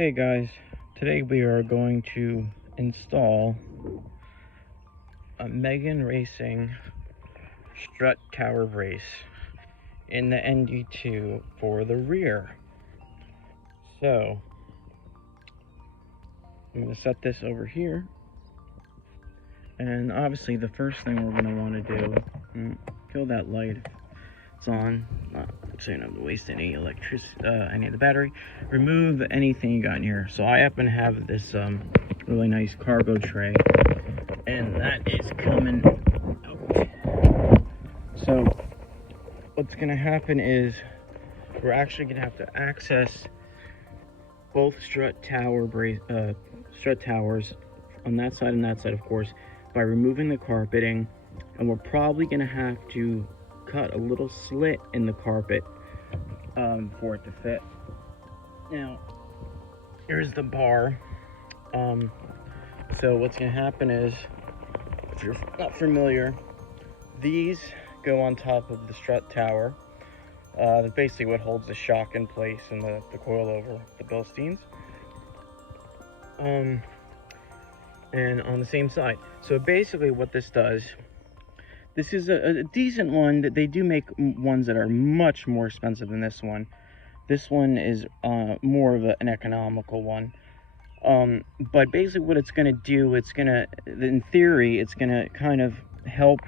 Hey guys, today we are going to install a Megan Racing strut tower brace in the ND2 for the rear. So I'm going to set this over here, and obviously the first thing we're going to want to do, kill that light if it's on, so you don't have to waste any electricity, any of the battery. Remove anything you got in here. So I happen to have this really nice cargo tray, and that is coming out. So what's gonna happen is we're actually gonna have to access both strut towers on that side and that side, of course, by removing the carpeting, and we're probably gonna have to cut a little slit in the carpet for it to fit. Now, here's the bar. So what's gonna happen is, if you're not familiar, these go on top of the strut tower. That's basically what holds the shock in place and the coilover, the Bilsteins. And on the same side. So basically what this does, this is a decent one. That they do make ones that are much more expensive than this one. This one is more of an economical one. But basically what it's going to do, in theory, it's going to kind of help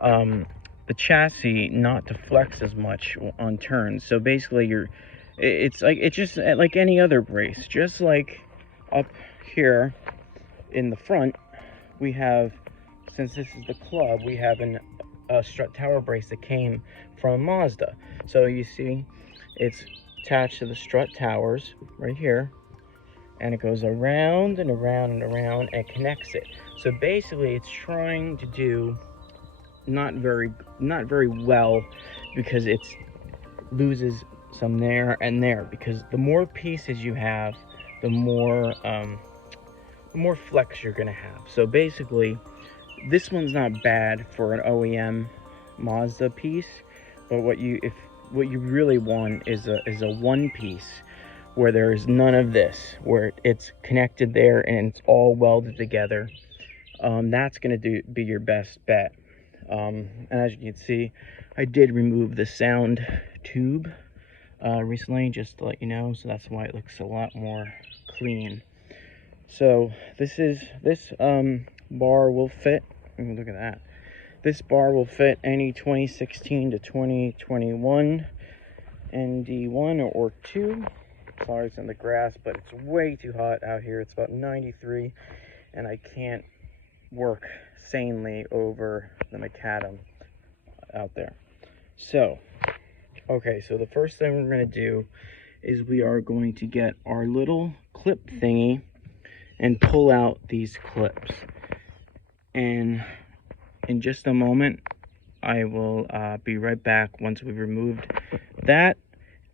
the chassis not to flex as much on turns. So basically it's just like any other brace. Just like up here in the front, we have, since this is the club, we have a strut tower brace that came from Mazda. So you see, it's attached to the strut towers right here, and it goes around and around and around, and it connects it. So basically it's trying to do not very well, because it loses some there and there, because the more pieces you have, the more flex you're gonna have. So basically this one's not bad for an OEM Mazda piece, but what you really want is a one piece where there's none of this, where it's connected there and it's all welded together. That's gonna be your best bet. And as you can see, I did remove the sound tube recently, just to let you know, so that's why it looks a lot more clean. So this bar will fit. Look at that. This bar will fit any 2016 to 2021 ND1 or 2. Sorry, it's in the grass, but it's way too hot out here. It's about 93, and I can't work sanely over the macadam out there. So, okay, so the first thing we're going to do is we are going to get our little clip thingy and pull out these clips. And in just a moment, I will be right back once we've removed that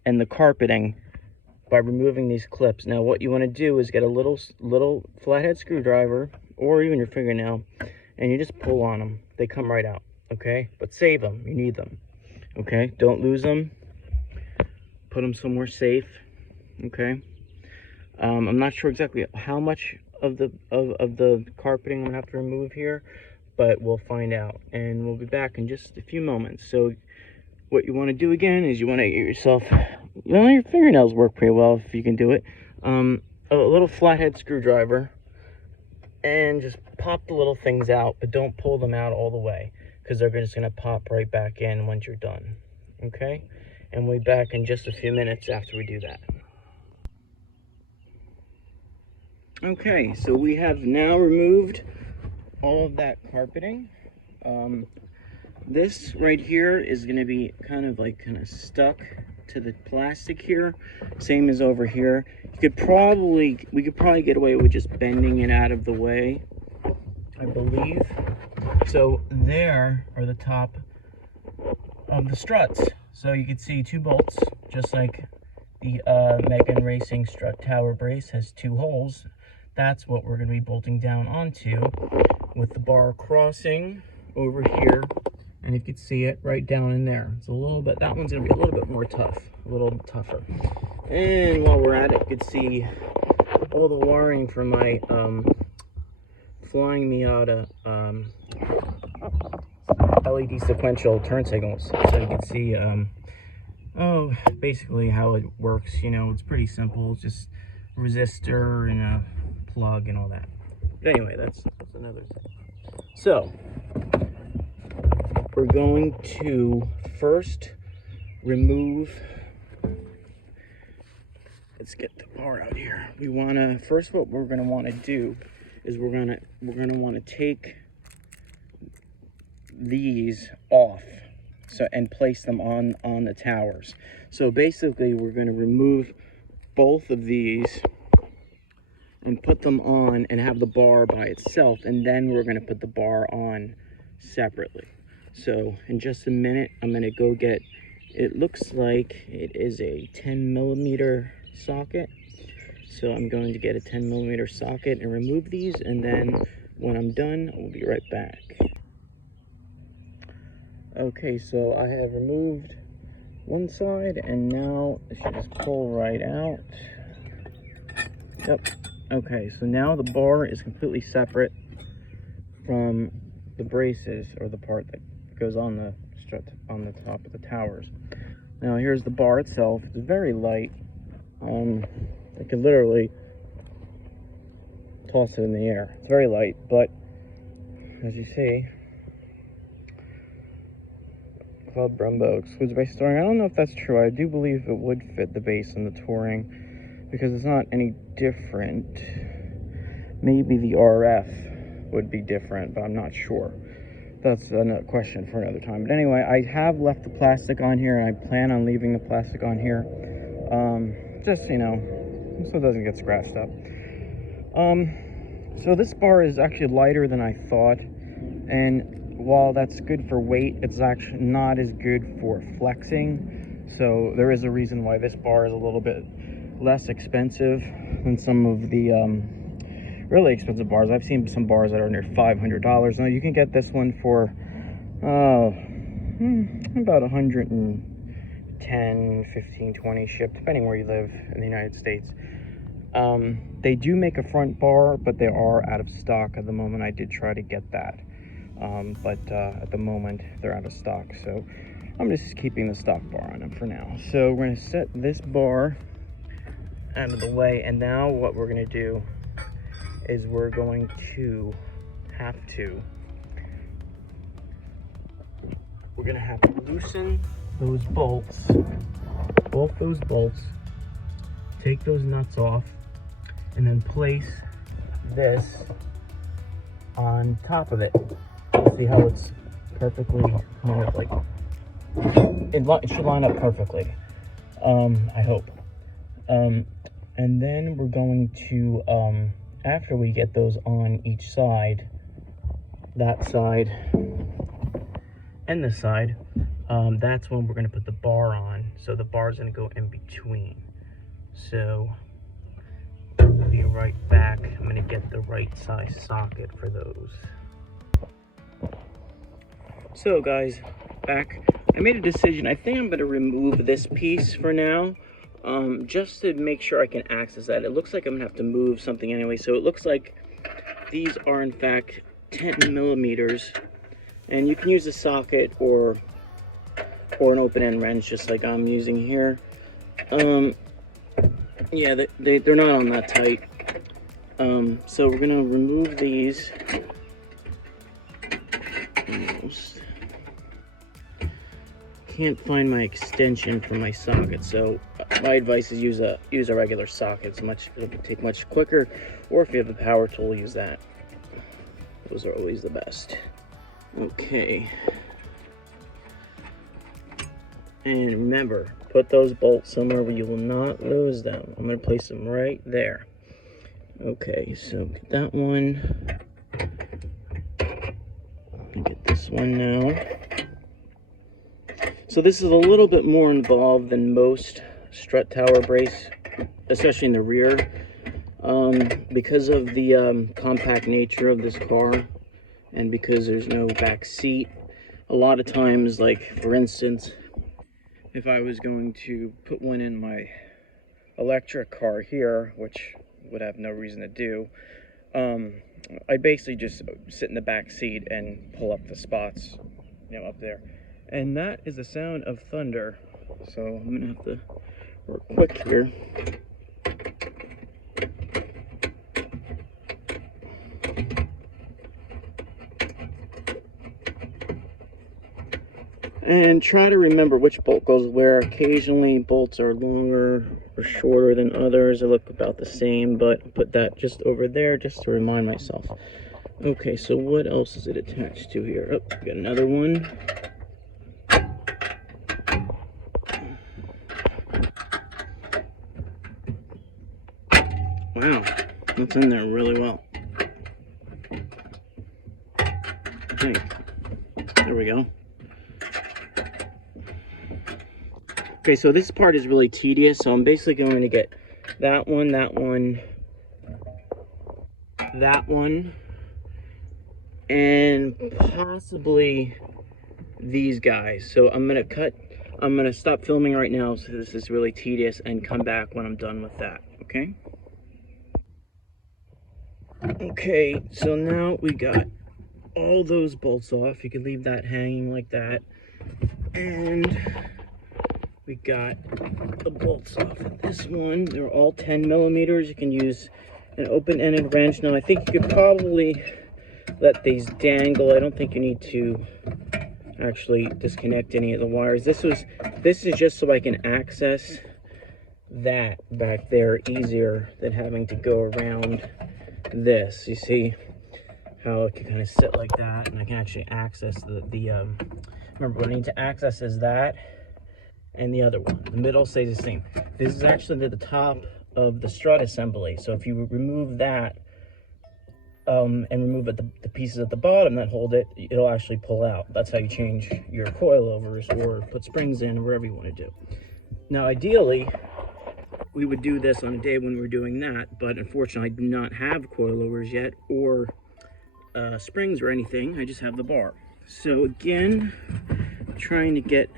and the carpeting by removing these clips. Now what you want to do is get a little flathead screwdriver, or even your fingernail, and you just pull on them. They come right out, okay? But save them, you need them, okay? Don't lose them. Put them somewhere safe, okay? I'm not sure exactly how much of the carpeting I'm gonna have to remove here, but we'll find out, and we'll be back in just a few moments. So what you want to do again is you want to get yourself, your fingernails work pretty well if you can do it, a little flathead screwdriver, and just pop the little things out, but don't pull them out all the way, because they're just going to pop right back in once you're done, okay? And we'll be back in just a few minutes after we do that. Okay, so we have now removed all of that carpeting. This right here is going to be kind of stuck to the plastic here, same as over here. We could probably get away with just bending it out of the way, I believe. So there are the top of the struts. So you can see 2 bolts, just like the Megan Racing strut tower brace has 2 holes. That's what we're going to be bolting down onto, with the bar crossing over here And you can see it right down in there. It's a little bit, that one's gonna be a little bit more tough, a little tougher. And while we're at it, you can see all the wiring from my Flying Miata LED sequential turn signals. So you can see basically how it works. You know, it's pretty simple. It's just resistor and a plug and all that. But anyway, that's another thing. So we're going to first remove, let's get the bar out here. We want to, first what we're going to want to do is we're going to want to take these off, so, and place them on the towers. So basically we're going to remove both of these and put them on and have the bar by itself, and then we're going to put the bar on separately. So in just a minute I'm going to go get, it looks like it is a 10mm socket. So I'm going to get a 10mm socket and remove these, and then when I'm done, we'll be right back. Okay, so I have removed one side, and now it should just pull right out. Yep. Okay, so now the bar is completely separate from the braces, or the part that goes on the strut on the top of the towers. Now here's the bar itself. It's very light. I could literally toss it in the air. It's very light, but as you see, Club Brembo excludes base touring. I don't know if that's true. I do believe it would fit the base and the touring because it's not any different. Maybe the RF would be different, but I'm not sure. That's a question for another time. But anyway, I have left the plastic on here, and I plan on leaving the plastic on here. Just, you know, so it doesn't get scratched up. So this bar is actually lighter than I thought, and while that's good for weight, it's actually not as good for flexing. So there is a reason why this bar is a little bit less expensive than some of the really expensive bars. I've seen some bars that are near $500. Now you can get this one for about 110, 15, 20 shipped, depending where you live in the United States. They do make a front bar, but they are out of stock at the moment. I did try to get that, but at the moment they're out of stock, so I'm just keeping the stock bar on them for now. So we're going to set this bar out of the way, and now what we're going to do is we're going to have to loosen those bolts, both those bolts, take those nuts off, and then place this on top of it. See how it's perfectly kind of like, it should line up perfectly, I hope. And then we're going to, after we get those on each side, that side and this side, that's when we're going to put the bar on. So the bar's going to go in between. So I'll be right back. I'm going to get the right size socket for those. So guys, back. I made a decision. I think I'm going to remove this piece for now, just to make sure I can access that. It looks like I'm going to have to move something anyway. So it looks like these are in fact 10mm, and you can use a socket or an open-end wrench, just like I'm using here. Yeah, they're not on that tight. So we're gonna remove these. Almost. Can't find my extension for my socket, so my advice is use a regular socket. It'll take much quicker, or if you have the power tool, use that. Those are always the best. Okay. And remember, put those bolts somewhere where you will not lose them. I'm going to place them right there. Okay, so get that one. Let me get this one now. So this is a little bit more involved than most strut tower brace, especially in the rear, because of the compact nature of this car, and because there's no back seat. a lot of times, like for instance, if I was going to put one in my electric car here, which would have no reason to do, I basically just sit in the back seat and pull up the spots, you know, up there. And that is the sound of thunder. So I'm gonna have to work quick here. And try to remember which bolt goes where. Occasionally bolts are longer or shorter than others. They look about the same, but put that just over there just to remind myself. Okay, so what else is it attached to here? Oh, got another one. Wow, that's in there really well. Okay, there we go. Okay, so this part is really tedious, so I'm basically going to get that one, that one, that one, and possibly these guys. So I'm gonna stop filming right now, so this is really tedious, and come back when I'm done with that, okay? Okay, so now we got all those bolts off. You can leave that hanging like that. And we got the bolts off of this one. They're all 10 millimeters. You can use an open-ended wrench. Now, I think you could probably let these dangle. I don't think you need to actually disconnect any of the wires. This is just so I can access that back there easier than having to go around this. You see how it can kind of sit like that, and I can actually access remember, what I need to access is that and the other one. The middle stays the same. This is actually the top of the strut assembly. So if you remove that and remove the pieces at the bottom that hold it, it'll actually pull out. That's how you change your coilovers or put springs in, or whatever you want to do. Now, ideally, we would do this on a day when we're doing that, but unfortunately, I do not have coilovers yet or springs or anything. I just have the bar. So again, trying to get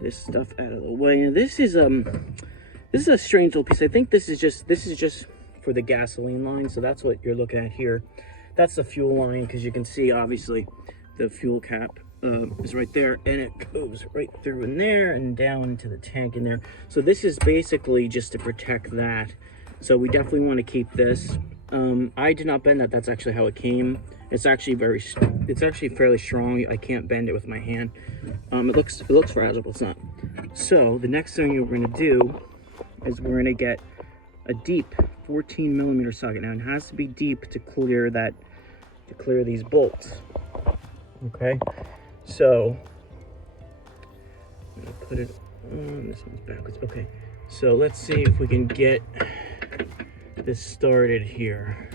this stuff out of the way. And this is a strange little piece. I think this is just for the gasoline line. So that's what you're looking at here. That's the fuel line, because you can see obviously the fuel cap is right there, and it goes right through in there and down into the tank in there. So this is basically just to protect that. So we definitely want to keep this. I did not bend that. That's actually how it came. It's actually fairly strong. I can't bend it with my hand. It looks fragile, but it's not. So the next thing we're going to do is we're going to get a deep 14 millimeter socket. Now it has to be deep to clear these bolts. Okay, so I'm going to put it on. This one's backwards. Okay, so let's see if we can get this started here.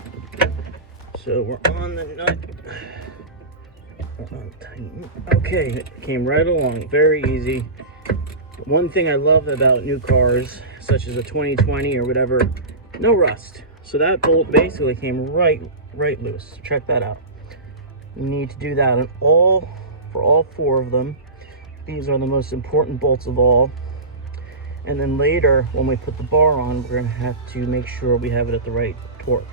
So we're on the nut. Okay, it came right along, very easy. One thing I love about new cars, such as a 2020 or whatever, no rust. So that bolt basically came right loose. Check that out. You need to do that for all four of them. These are the most important bolts of all. And then later, when we put the bar on, we're gonna have to make sure we have it at the right torque.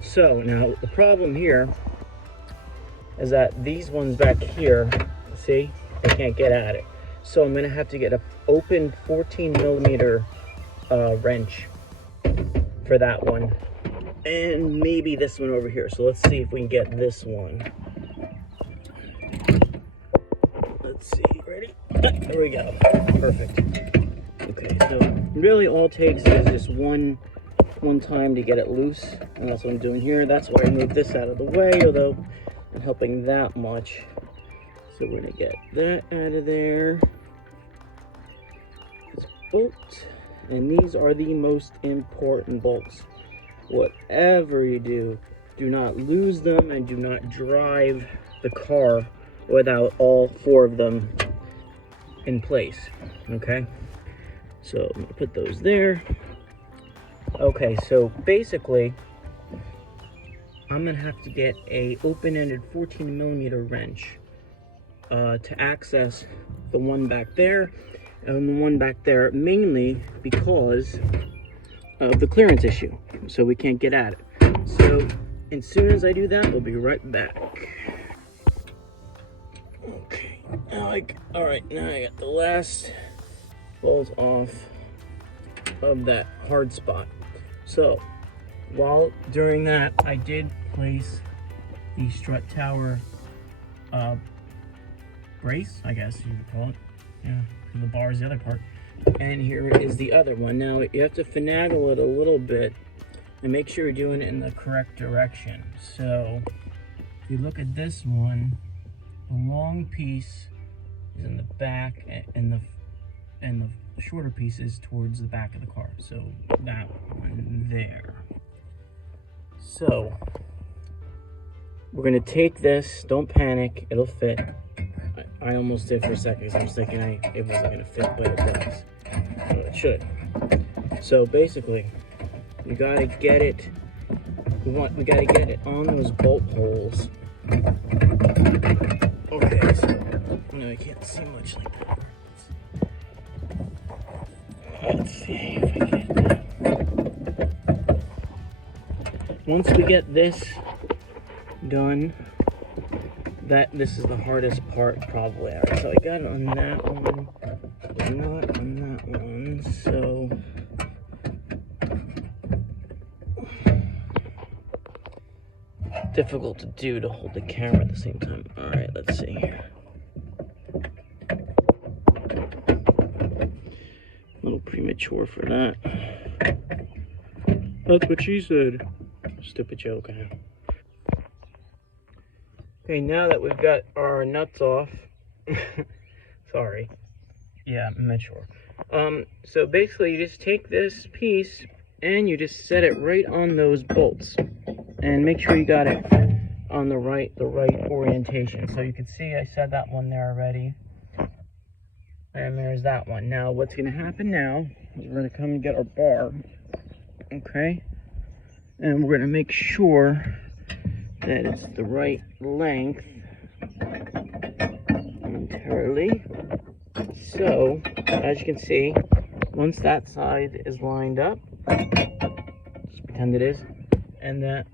So now the problem here is that these ones back here, see, I can't get at it. So I'm gonna have to get an open 14 millimeter wrench for that one, and maybe this one over here. So let's see if we can get this one. Let's see, ready? There we go, perfect. Okay, so really all it takes is just one time to get it loose, and that's what I'm doing here. That's why I moved this out of the way, although not helping that much. So we're gonna get that out of there. This bolt, and these are the most important bolts. Whatever you do, do not lose them, and do not drive the car without all four of them in place. Okay, so I'm gonna put those there. Okay, so basically, I'm gonna have to get a open-ended 14 millimeter wrench to access the one back there and the one back there, mainly because of the clearance issue, so we can't get at it. So as soon as I do that, we'll be right back. Okay, all right, now I got the last bolts off of that hard spot. So while during that, I did place the strut tower brace, I guess you would call it. Yeah, the bar is the other part. And here is the other one. Now you have to finagle it a little bit and make sure you're doing it in the correct direction. So if you look at this one, the long piece is in the back, and the shorter piece is towards the back of the car. So that one there. So we're gonna take this. Don't panic. It'll fit. I almost did for a second because I was thinking it wasn't gonna fit, but it does. So it should. So basically, we gotta get it. We gotta get it on those bolt holes. Okay, so no, I can't see much like that. Let's see if I get that. Once we get this done, this is the hardest part probably. Alright, so I got it on that one, but not on that one. So difficult to do to hold the camera at the same time. Alright, let's see. A little premature for that. That's what she said. Stupid joke, I know. Okay, now that we've got our nuts off, sorry. Yeah, I'm not sure. So basically you just take this piece and you just set it right on those bolts. And make sure you got it on the right orientation. So you can see I said that one there already. And there's that one. Now what's gonna happen now is we're gonna come and get our bar. Okay? And we're gonna make sure that it's the right length momentarily. So as you can see, once that side is lined up, just pretend it is, and that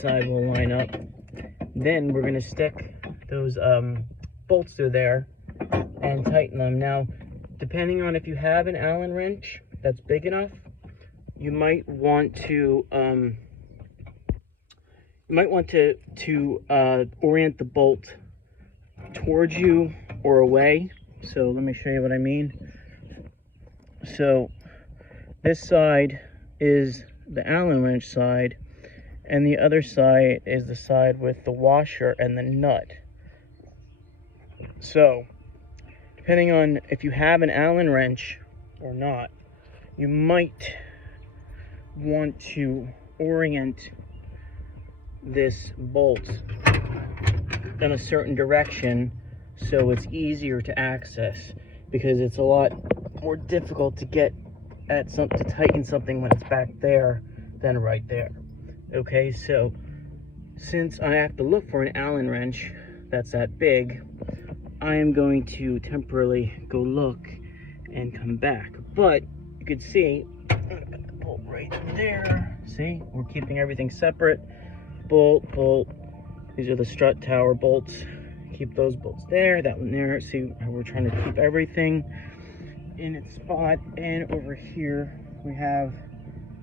side will line up, then we're going to stick those bolts through there and tighten them. Now, depending on if you have an Allen wrench that's big enough, you might want to orient the bolt towards you or away. So let me show you what I mean. So this side is the Allen wrench side, and the other side is the side with the washer and the nut. So depending on if you have an Allen wrench or not, you might want to orient this bolt in a certain direction so it's easier to access, because it's a lot more difficult to get at to tighten something when it's back there than right there. Okay, so since I have to look for an Allen wrench that's that big, I am going to temporarily go look and come back. But you can see, I'm gonna put the bolt right there. See, we're keeping everything separate. Bolt. These are the strut tower bolts. Keep those bolts there, that one there. See how we're trying to keep everything in its spot. And over here we have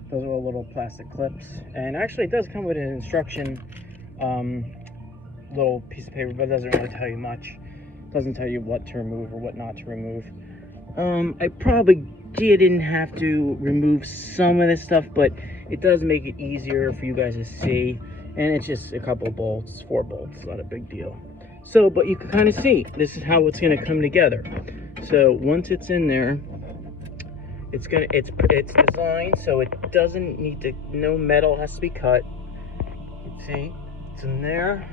those are little plastic clips, and actually it does come with an instruction little piece of paper, but it doesn't really tell you much. It doesn't tell you what to remove or what not to remove. I probably didn't have to remove some of this stuff, but it does make it easier for you guys to see. And it's just a couple bolts, 4 bolts, not a big deal. So, but you can kind of see, this is how it's going to come together. So once it's in there, it's designed so it doesn't need to, no metal has to be cut. You can see, it's in there,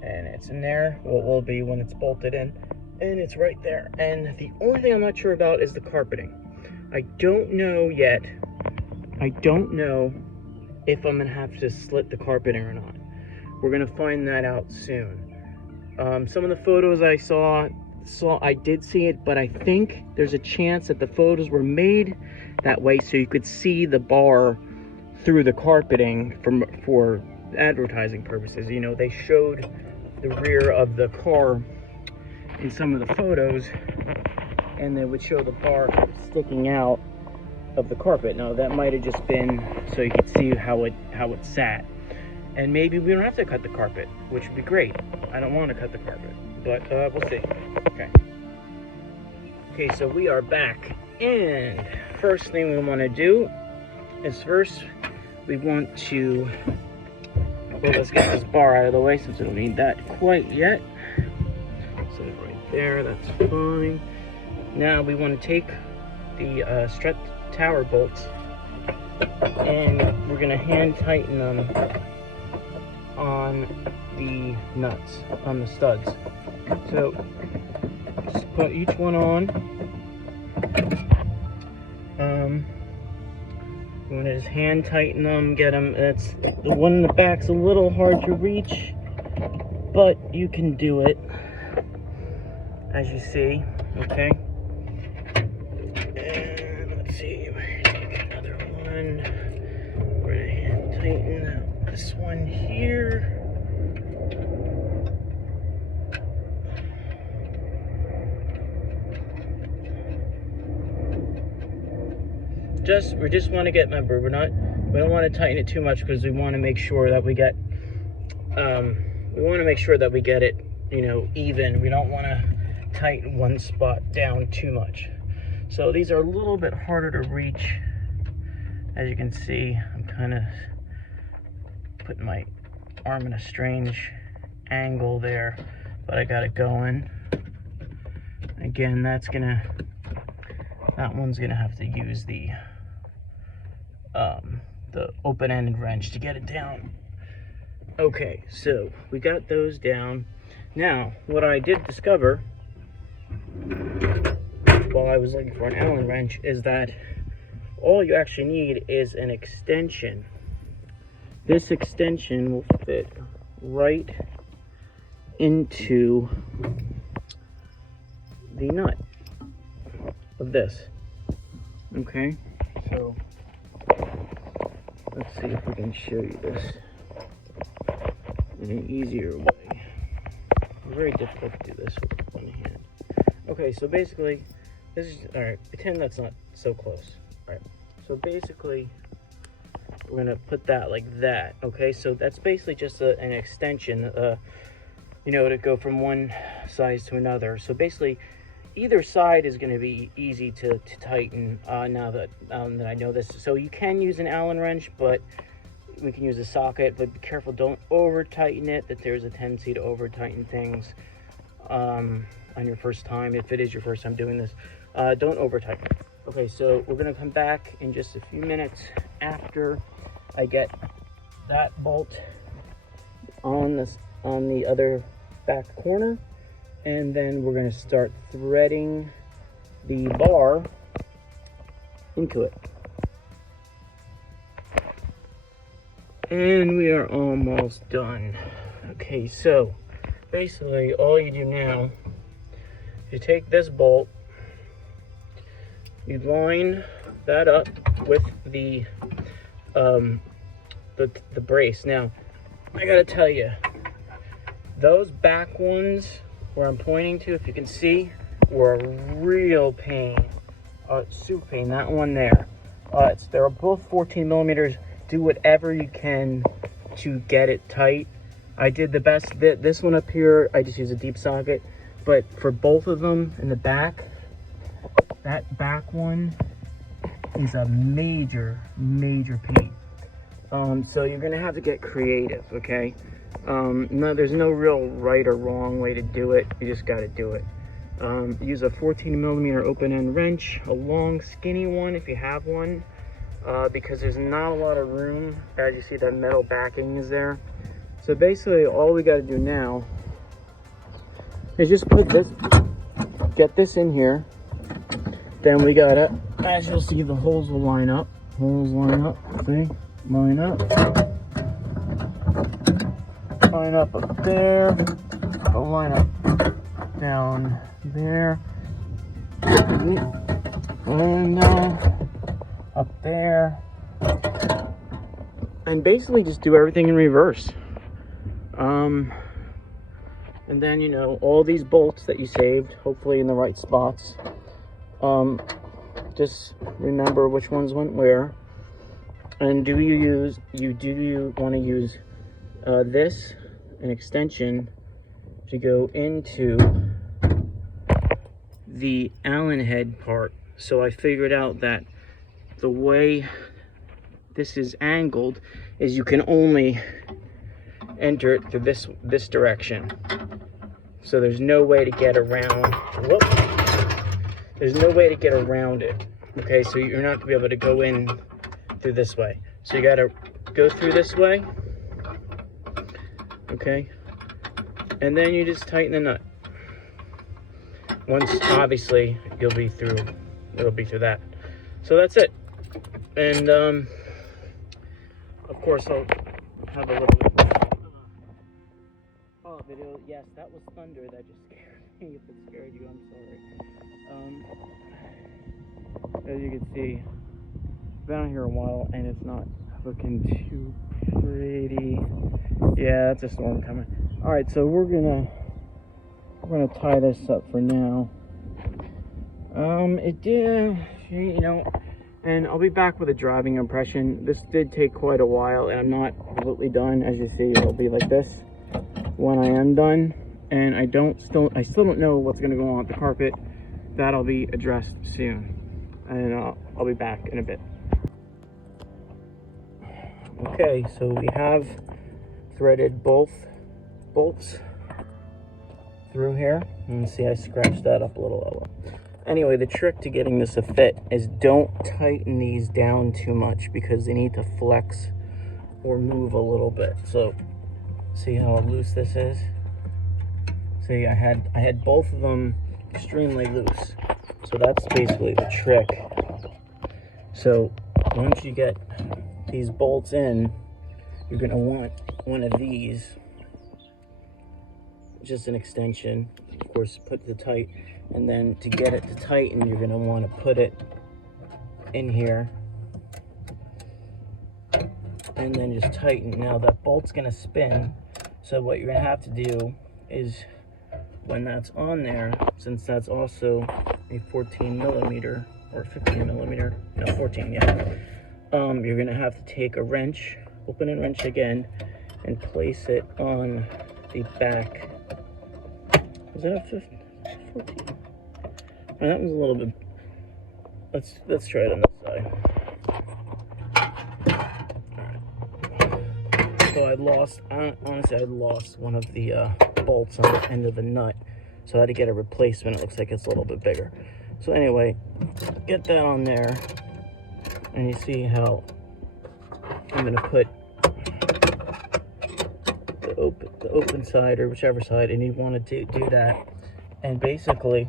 and it's in there, what will be when it's bolted in, and it's right there. And the only thing I'm not sure about is the carpeting. I don't know yet. I don't know if I'm gonna have to slit the carpeting or not. We're gonna find that out soon. Some of the photos I saw I did see it, but I think there's a chance that the photos were made that way so you could see the bar through the carpeting for advertising purposes. You know, they showed the rear of the car in some of the photos, and they would show the bar sticking out of the carpet. Now that might have just been so you could see how it sat, and maybe we don't have to cut the carpet, which would be great. I don't want to cut the carpet, but we'll see. Okay, so we are back, and first thing we want to do is we want to, well, let's get this bar out of the way since we don't need that quite yet. Set it right there, that's fine. Now we want to take the strut tower bolts, and we're going to hand tighten them on the nuts, on the studs. So just put each one on. You want to just hand tighten them, get them. That's the one in the back's a little hard to reach, but you can do it, as you see. Okay. And let's see, we're gonna take another one. We're gonna hand tighten this one here. We just want to get, remember, we don't want to tighten it too much because we want to make sure that we get it, you know, even. We don't want to tighten one spot down too much. So these are a little bit harder to reach. As you can see, I'm kind of putting my arm in a strange angle there, but I got it going. Again, that one's gonna have to use the open-ended wrench to get it down. Okay, so we got those down. Now, what I did discover while I was looking for an Allen wrench is that all you actually need is an extension. This extension will fit right into the nut of this. Okay, so let's see if we can show you this in an easier way. It's very difficult to do this with one hand. Okay, so basically, this is, alright, pretend that's not so close. Alright, so basically, we're gonna put that like that, okay? So that's basically just an extension, you know, to go from one size to another. So basically, either side is gonna be easy to tighten now that I know this. So you can use an Allen wrench, but we can use a socket, but be careful, don't over tighten it, that there's a tendency to over tighten things on your first time. If it is your first time doing this, don't over tighten. Okay, so we're gonna come back in just a few minutes after I get that bolt on the other back corner, and then we're gonna start threading the bar into it. And we are almost done. Okay, so basically all you do now, you take this bolt, you line that up with the brace. Now, I gotta tell you, those back ones where I'm pointing to, if you can see, were a real pain. Super pain. That one there. They're both 14 millimeters. Do whatever you can to get it tight. I did the best. This one up here, I just use a deep socket. But for both of them in the back, that back one is a major pain. So you're gonna have to get creative, okay? No, there's no real right or wrong way to do it. You just got to do it. Use a 14 millimeter open end wrench, a long skinny one if you have one, because there's not a lot of room. As you see, that metal backing is there. So basically all we got to do now is just get this in here. Then we gotta, as you'll see, the holes will line up. Holes line up, see? Line up. Line up there. I'll line up down there, and up there, and basically just do everything in reverse. And then, you know, all these bolts that you saved, hopefully in the right spots. Just remember which ones went where. And do you want to use this, an extension, to go into the Allen head part? So I figured out that the way this is angled is you can only enter it through this direction. So there's no way to get around. Whoops. There's no way to get around it. Okay, so you're not gonna be able to go in through this way. So you gotta go through this way. Okay, and then you just tighten the nut. Once, obviously, it'll be through that. So that's it. And of course, I'll have a little video. Yes, that was thunder that just scared me. If it scared you, I'm sorry. As you can see, I've been out here a while and it's not looking too pretty. Yeah, that's a storm coming. All right, so we're gonna tie this up for now. It did, you know, and I'll be back with a driving impression. This did take quite a while, and I'm not completely done. As you see, it'll be like this when I am done. And I still don't know what's gonna go on with the carpet. That'll be addressed soon, and I'll be back in a bit. Okay, so we have threaded both bolts through here. And see, I scratched that up a little. Anyway, the trick to getting this to fit is don't tighten these down too much, because they need to flex or move a little bit. So see how loose this is? See, I had both of them extremely loose. So that's basically the trick. So once you get these bolts in, you're gonna want one of these, just an extension, of course, put the tight, and then to get it to tighten, you're gonna want to put it in here, and then just tighten. Now that bolt's gonna spin, so what you're gonna have to do is, when that's on there, since that's also a 14 millimeter or 15 millimeter, no, 14, yeah, you're gonna have to take a wrench, open and wrench again, and place it on the back. Is that a 15? 14? Oh, that one's a little bit. Let's try it on this side. Alright. So honestly, I lost one of the bolts on the end of the nut, so I had to get a replacement. It looks like it's a little bit bigger. So anyway, get that on there, and you see how I'm gonna put the open side, or whichever side, and you want to do that. And basically,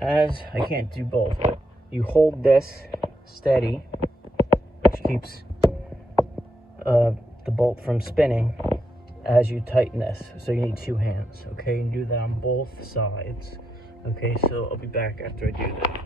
as I can't do both, but you hold this steady, which keeps the bolt from spinning as you tighten this. So you need two hands, okay? And do that on both sides. Okay, so I'll be back after I do that.